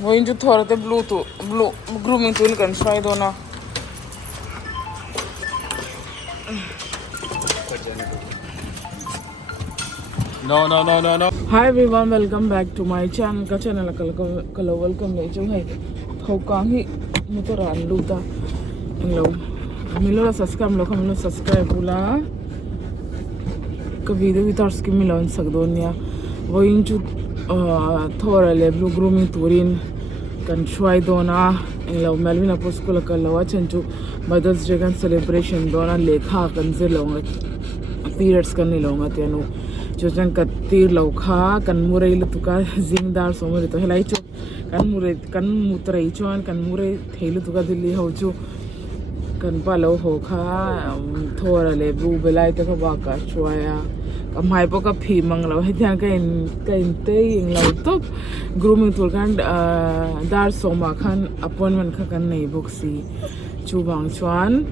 वो इन जो थोड़ा ते ब्लू ग्रूमिंग टूल कर शायद हो ना No. Hi everyone, welcome back to my channel. Ka channel kalo welcome le chung hai. Thau kang hi motoran luta. Hello. Milo la subscribe lo kamilo subscribe pula. Ka video vi tar skim milo in sagdonia. Wo inchu thora le blue grooming turin kan shwai dona. Hello Melvin aposkola kalawa chanchu Mother's Day kan celebration dona lekha kan se longa. Periods kan ni longa tianu. Jojan katir lauka kan murai lutuka zingdar somori to helai cho kan mutrai chuan kan murai theilu tuka dilli hochu kan palo ho kha thora le blue belai te ka ba ka chwaya kam hai po ka phi manglo hetian kain te ing lau top grooming tool kan dar soma khan appointment kha kan nei boxi chuwang chuan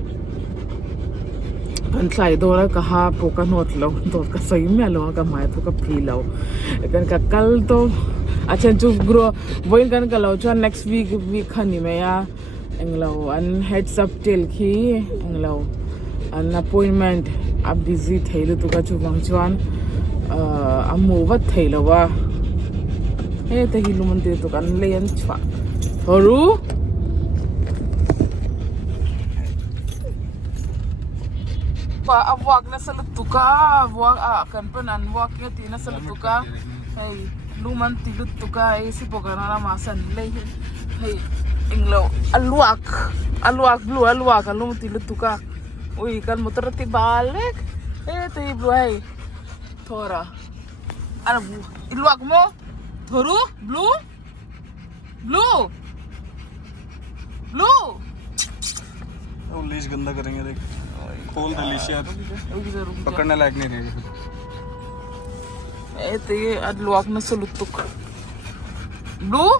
kan tlai do la ka ha po ka not lo to ka sai me lo ka mai po ka phi lo kan ka kal to achen chu gro boin kan ka lo chuan next week khani me ya englo an heads up tel khi englo an appointment a busy thailu tu ka chu bang chuan amu wa thailo wa he te hi luman te to kan len chwa horu walk na sa lutuka walk kan panan walk nga ti na sa lutuka hey luman ti lutuka ay si pogana na masan lay hey inglo alwak blue alwak alum ti lutuka uy kan motor ti balik ti blue hey thora ano ilwak mo thoru blue lease गंदा करेंगे देख खोल दे lease यार पकड़ने लायक नहीं रहेगी तो ये adluak na sa lutuk blue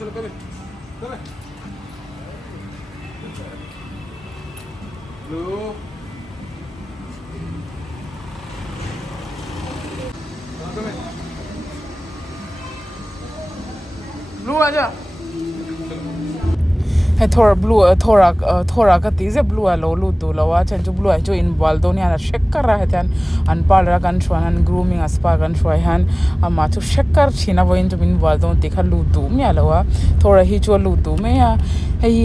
चलो करे blue blue aja hey thora blue thora ka ti ze blue lo lu tu lo wa chen chu blue ai chu in bal do ni ana shekkar ra hetan an pal ra kan chuan han grooming aspa kan shwai han ama chu shekkar china wo in chu min bal do ti kha lu tu mi ala wa thora hi chu lu tu me ya hey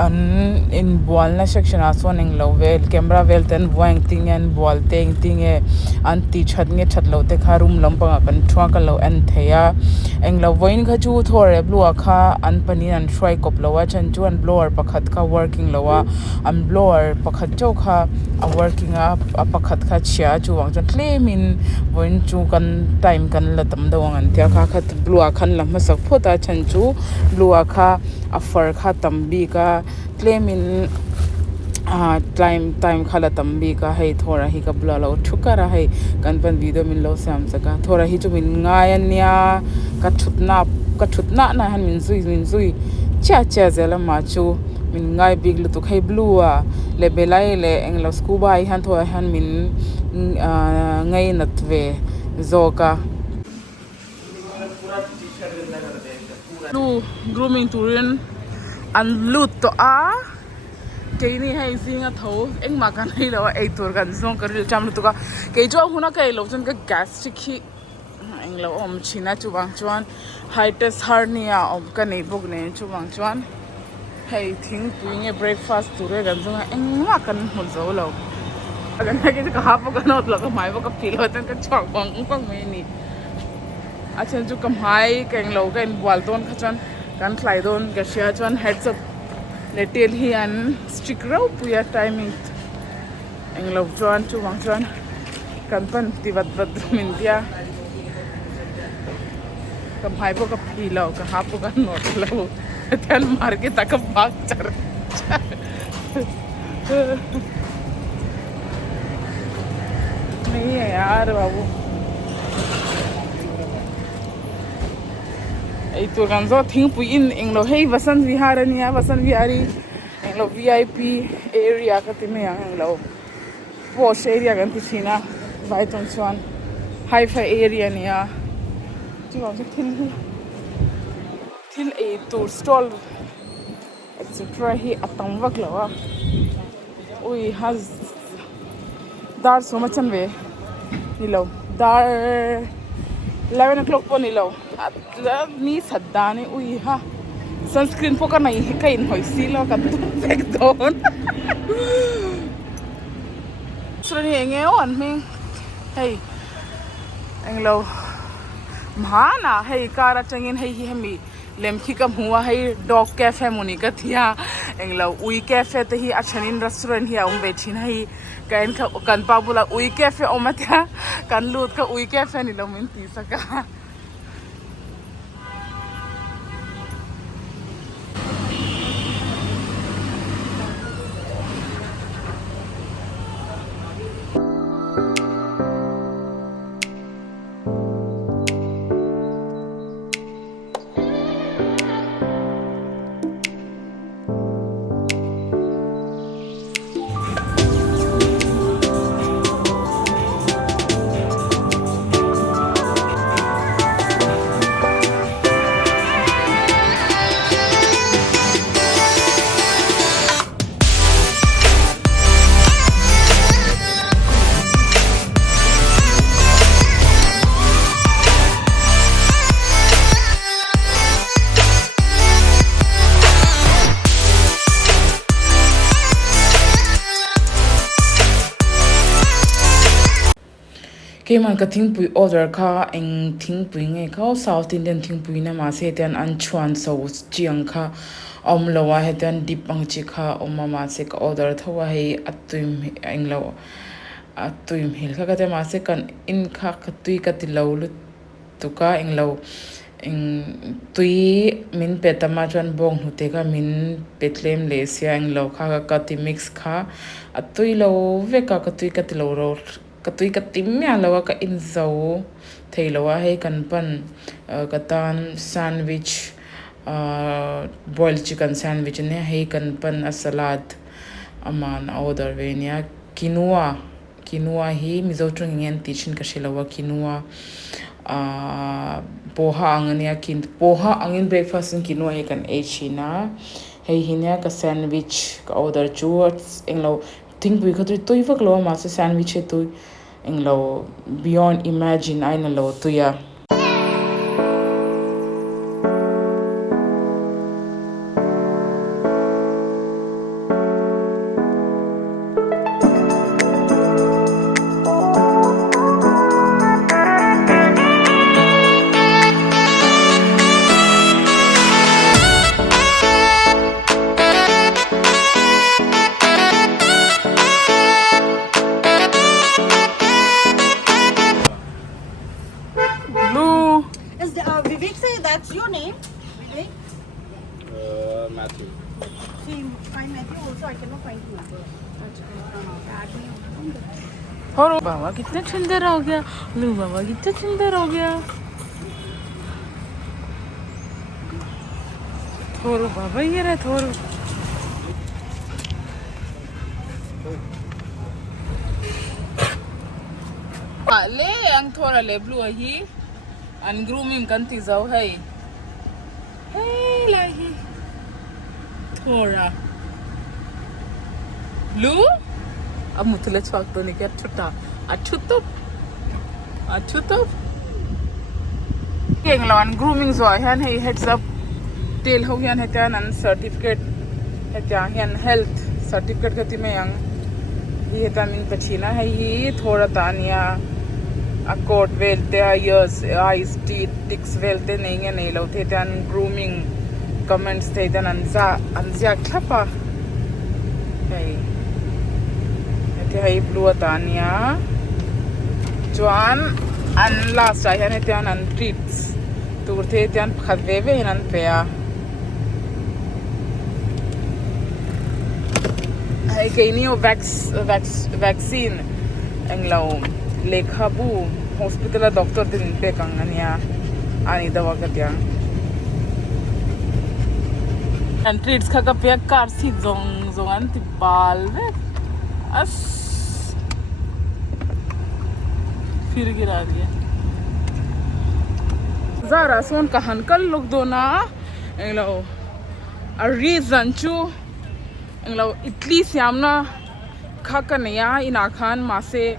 an in bal na section a so ning lo vel camera vel ten wang ting an bal ting e an ti chat nge chat lo te kha room lam pa kan thwa ka lo an theya eng lo voin kha chu thora blue kha an pani an shwai kop lo wa chen chu blower pakhat ka working lawa am blower pakhat chau kha a working a pakhat kha chia chu wang chan claim in voin chu kan time kan la tam dawang an tia kha khat blue khan lam sak phota chan chu blue kha a far kha tam bi ka claim in time khala tambi ka hai thora hi ka bla lo thukara hai kan pan video min lo sam saka thora hi chu min ngayan nya ka thutna na han min zui cha zela ma chu min ngai big lu tu khai blue le belai le englo scuba hi han thora han min ngai natwe zoka lu grooming turin an lut to cái này hay gì ngã thấu anh mà cái này là ai tuổi gần xong cái điều chăm lúc đó cái chỗ huna cái lâu chân cái gas chicky anh lâu china chú bang chuan high test hernia cái này bốc này chú bang chuan hay thính tụi nghe breakfast tụi cái gần xong anh mà cái một số lâu cái này cái hấp cái nốt là cái máy cái phi lâu chân cái chọn bằng mấy nè à chân chú cầm hai cái lâu cái ball tôn cái chuan cái slide tôn cái share chuan heads up Letel hi an stick raw puya timing englo chuan chu wang chuan kan pan tivat min dia kam hai po ka philo ka ha po ka not lo tan mar ke tak bak char नहीं है यार बाबू itu kan zo thing pui in englo hei Vasant Vihar ania Vasant Vihari englo VIP area ka ti me englo posh area kan ti china vai ton chuan high fi area nia chu wa thil e tour stall etc hi atang wak lawa ui has dar so machan ve nilo dar 11 o'clock po nilo at ni sadani ui ha sunscreen po ka nai kain hoi silo ka tek don srani enge on me hey englo mhana hey kara changin hey hi hemi lemki kam huwa hey dog cafe muni ka thia englo ui cafe te hi achanin restaurant hi aum bechin hey kain ka kan pa bula ui cafe omatya kan lut ka ui cafe ni lo min ti saka keman ka thingpui order kha eng thingpui nge kha South Indian thingpui na ma se ten an chuan so chiang kha om lowa he ten dip ang chi kha om ma se ka order thawa hei atuim eng lo atuim hil kha ka te ma se kan in kha ka tui ka ti lo lu tu ka eng lo eng tui min petama chuan bong hute ka min petlem le sia eng lo kha ka ti mix kha atui lo ve ka tui ka ti lo ro katui ka timya lawa ka inzo theilowa he kan pan katan sandwich boiled chicken sandwich ne he kan pan a salad aman order ve nia quinoa hi mizo chung ngen tichin ka shilawa quinoa poha angania poha angin breakfast in quinoa he kan e china he hinya ka sandwich ka order chu englo think we could to if a ma se sandwich to englo beyond imagine aina lo to ya Vivek, say that's your name. Vivek. Matthew. See, find Matthew also. I cannot find you. और बाबा कितना सुंदर हो गया लू बाबा कितना सुंदर हो गया थोरू बाबा ये रहा थोरू ले ang थोड़ा ले blue he and grooming kan ti zau hai hey lahi थोड़ा लू अब मुतले चौक तो नहीं क्या छुट्टा अछुतो केंग लवन ग्रूमिंग जो है ना हेड्स अप टेल हो गया है क्या नन सर्टिफिकेट है क्या है हेल्थ सर्टिफिकेट का तिमे यंग ये तामिंग पछीना है ये थोड़ा तानिया अकोट वेलते इयर्स आईज टीथ टिक्स वेलते नहीं लोते तन ग्रूमिंग कमेंट्स थे तन अंजा क्लपा है hay blue tania Joan an last I had an and treats to take an khadveve in an pair I can you vaccine and low लेखा बु हॉस्पिटल डॉक्टर दिन पे कंगनिया आनी दवा का त्या ट्रीट्स खा का पे कार सी जोंग जोंगन ति बाल वे अस फिर गिरा दिया जरा सोन का हनकल लोग दो ना एंगलो a reason chu englo itli siamna kha ka neya ina khan mase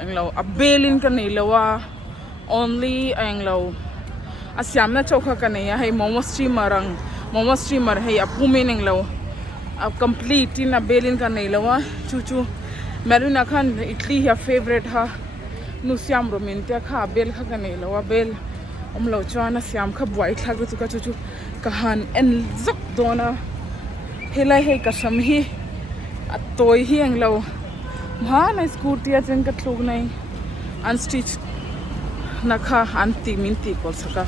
englo abelin ka neilawa only englo asiamna chokha ka neya hey momo streamer hey apumen englo a complete in abelin ka neilawa chu chu merina khan itli ya favorite ha nu siam romin te kha bel kha ka neilawa bel omlo chana siam kha buai thlag chu ka chu chu kahan en zak dona helai he kasam hi atoi hi anglo ma na scooty a chen ka thlug nai unstitch nakha anti minti kol saka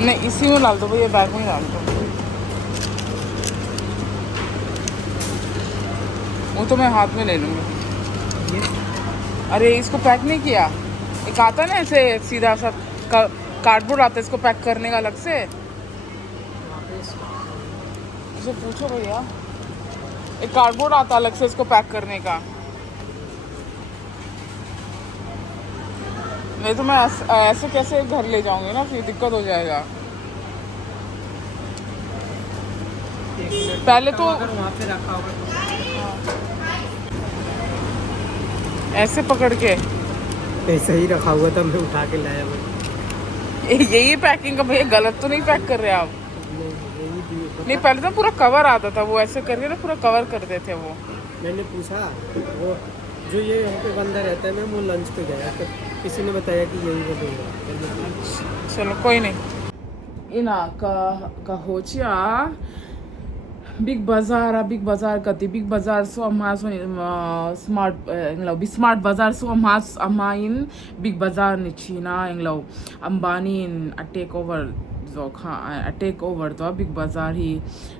नहीं इसी में डाल दो भैया bag में डाल दो वो तो मैं हाथ में ले लूँगी अरे इसको पैक नहीं किया एक आता ना ऐसे सीधा सा कार्डबोर्ड आता है इसको पैक करने का अलग से उसे पूछो भैया एक कार्डबोर्ड आता अलग से इसको पैक करने का नहीं तो मैं ऐसे कैसे घर ले जाऊंगी ना फिर दिक्कत हो जाएगा पहले तो वहाँ पे रखा होगा ऐसे पकड़ के ऐसे ही रखा हुआ था मैं उठा के लाया भाई यही पैकिंग का भैया गलत तो नहीं पैक कर रहे आप नहीं पहले तो पूरा कवर आता था वो ऐसे करके ना पूरा कवर करते थे वो मैंने पूछा वो जो ये यहाँ पे बंदा रहता है ना वो लंच पे गया तो किसी ने बताया कि यही वो दूंगा चलो कोई नहीं इना का होचिया बिग बाजार कति बिग बाजार सो अमा सो स्मार्ट इंगलो बि स्मार्ट बाजार सो अमा इन बिग बाजार निचिना इंगलो अंबानी इन टेक ओवर जो खा टेक ओवर तो बिग बाजार ही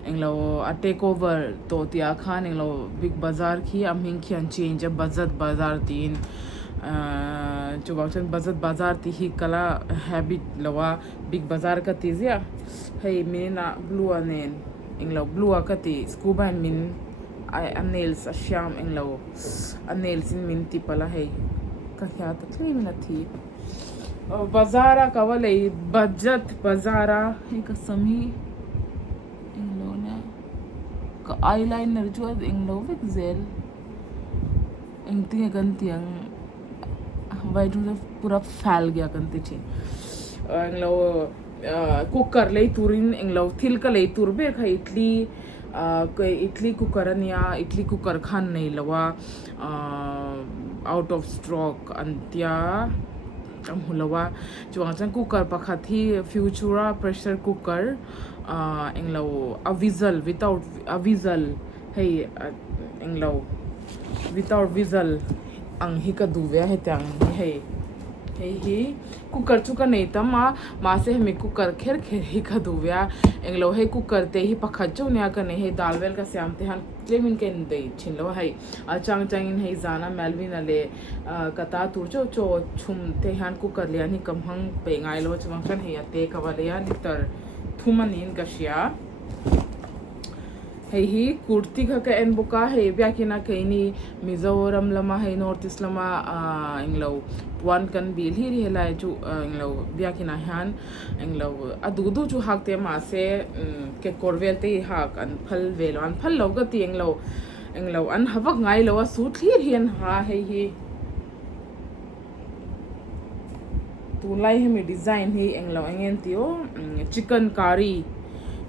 इंगलो टेक ओवर तो तिया खान इंगलो बिग बाजार की अमिंग की चेंज बजट बाजार तीन जो बाचन बजट बाजार ती ही कला हैबिट लवा बिग बाजार का तीजिया है मेना ब्लू अनेन इंगलो ब्लू अकती स्कूबा मिन अनेल्स अश्याम इंगलो अनेल्स इन मिन तिपला है क्या तकलीफ न थी बाजारा कवले बजट बाजारा एक समी इंगलो ने का आईलाइनर जो इंगलो विक्सेल इंगती गंतियंग वाइट में पूरा फैल गया गंती थी इंगलो कुकर ले तुरिन इंगलो थिल का ले तुर बे खा इडली कुकर निया इडली कुकर खान नहीं लवा आउट ऑफ स्टॉक अंत्या हुलवा जो आचन कुकर पखा थी फ्यूचुरा प्रेशर कुकर इंगलो अविजल विदाउट अविजल है इंगलो विदाउट विजल अंग ही का दुव्या है त्यांग है ही कुकर चुका नहीं था माँ से हमें कुकर खेर ही का दुव्या इंगलो है कुकर ते ही पखचो न्या का नहीं है दाल वेल का श्याम ते हन क्लेमिन के दे छिनलो है अचांग चांगिन है जाना मेलविन अले कता तुरचो चो छुम ते हन कुकर लिया नि कमहंग पे ngailo चमंगन है ते कवलिया नितर थुमन इन कशिया है ही कुर्ती का एन बुका है ब्या कि ना कहीं मिजोरम लमा है नॉर्थ ईस्ट लमा इंगलो वन कन बिल ही रिहला है जो इंगलो ब्या कि ना हन इंगलो अदुदु जो हाकते मासे के कोरवेल ते हाक अन फल लोगती इंगलो अन हवक ngai lo सूट ही हियन हा है ही तुलाई है डिजाइन ही इंगलो इंगन तियो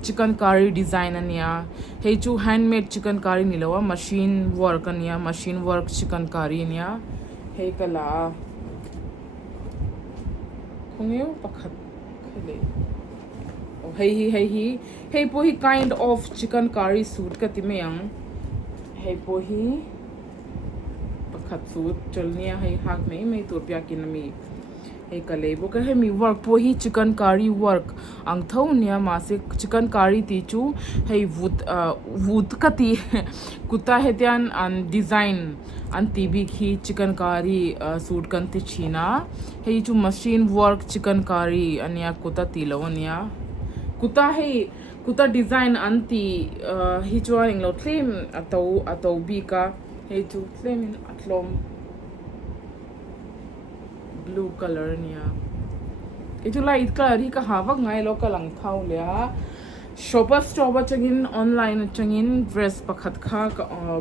चिकन कारी डिजाइन अनिया हे चू हैंडमेड चिकन कारी निलवा मशीन वर्क अनिया मशीन वर्क चिकन कारी अनिया हे कला kung eu pakhat khale oh hey po hi kind of chicken curry suit ka ti meyang hey po hi pakhat suit cholnia hey hak me tur pya kin mi hey kale bo ka he mi work po hi chicken curry work ang thau nia ma se chicken curry ti chu hey wood ka ti kuta hetian an design an tv khi chicken curry suit kan ti china hey chu machine work chicken curry ania kuta ti lo ania kuta design anti hi chu englo thlem atau bi ka hey chu thlem in atlom blue color nia itu light color hi ka hawak ngai lo ka lang thau le a shopper store changin online changin dress pakhat kha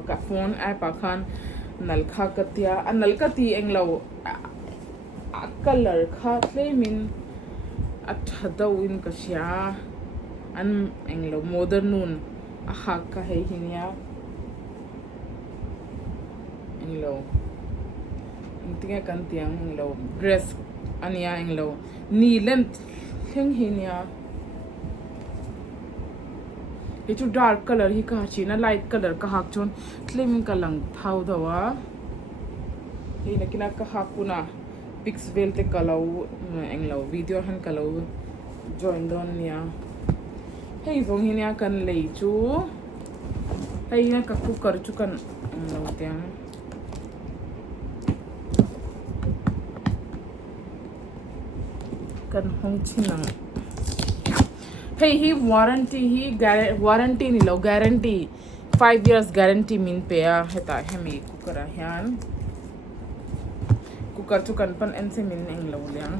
ka phone app akhan nalkha katia analkati englo a color kha tlemin athadau in ka sia an englo modern nun a hak ka he hinia englo tinga kan tiang englo dress ania englo ni length theng hinia he chu dark color hi ka china light color ka hak chon tlim ka lang thau dawa he na kina ka hakuna pixel te kalau englo video han kalau join don nia hey zong hinia kan lei chu hey na ka cooker chu kan englo tiang kan hong chinang hey hi warranty ni lo guarantee 5 years guarantee min pe a heta hemi cooker a hian cooker chu kan pan en se min eng lo liang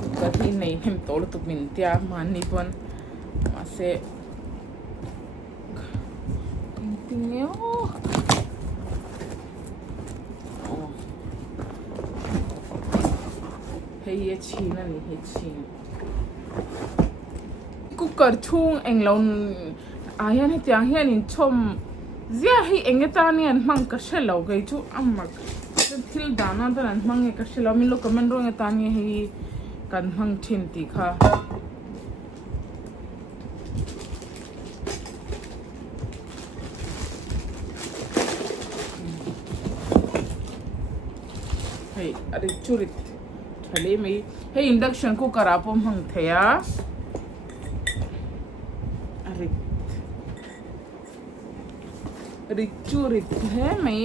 cooker hi nei hem tol tu min tia man ni pon ma se ting yo hey ye china ni he chin cooker chung englon ayan he tiang hian in chom zia hi engeta ni an mang ka shelo gai chu amak thil dana dan an mang e ka shelo min lo comment ro ngeta ni hi kan mang thin ti kha hey ari churit thale me hey induction cooker apom hang theya richurit he me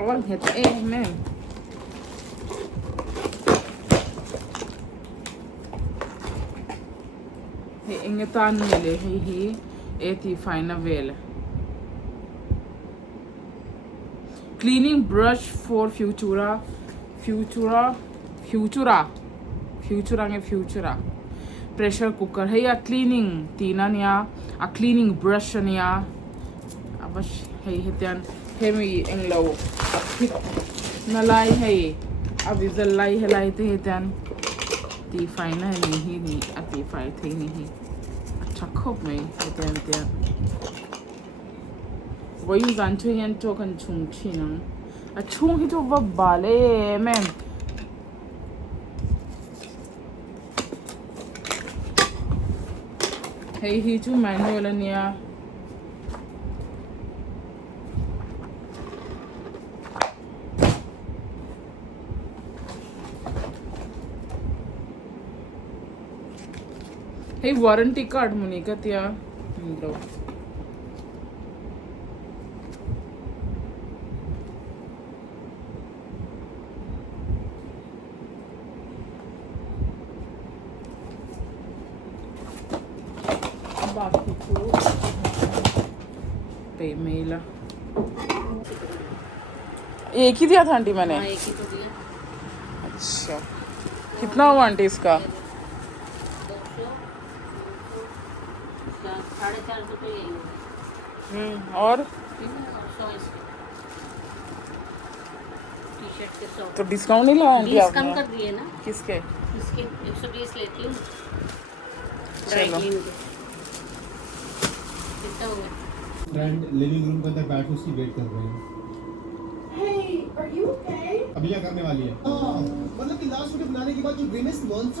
awang het men he ingetan mele he 85 na vela cleaning brush for Futura pressure cooker hey a cleaning tina nia a cleaning brush nia abash hey hetian hemi englo hit na lai hey avizal lai helai te hetian ti fine ni hi ni ati fai the ni hi acha khop mai hetian tian wo yu gan chhe yan to kan chung chi nang a chung hi to va bale men hey hi chu manual ania hey warranty card munika tia lo बाकी तो पे मेला एक ही दिया था aunty मैंने हाँ, एक ही तो दिया। अच्छा कितना हुआ आंटी इसका 450 तो यही है। और और 100 इसके टी-शर्ट के 100 तो डिस्काउंट नहीं लगाया आंटी 20 आपने कम कर दिए ना किसके इसके 120 लेती हूँ ड्राई चलो। क्लीन के कितना हो गया फ्रेंड लिविंग रूम के अंदर बैठ के उसकी वेट कर रहे हैं। Hey, are you okay? अभी क्या करने वाली है? मतलब कि लास्ट वीडियो बनाने के बाद जो ग्रीनेस्ट मॉन्स्टर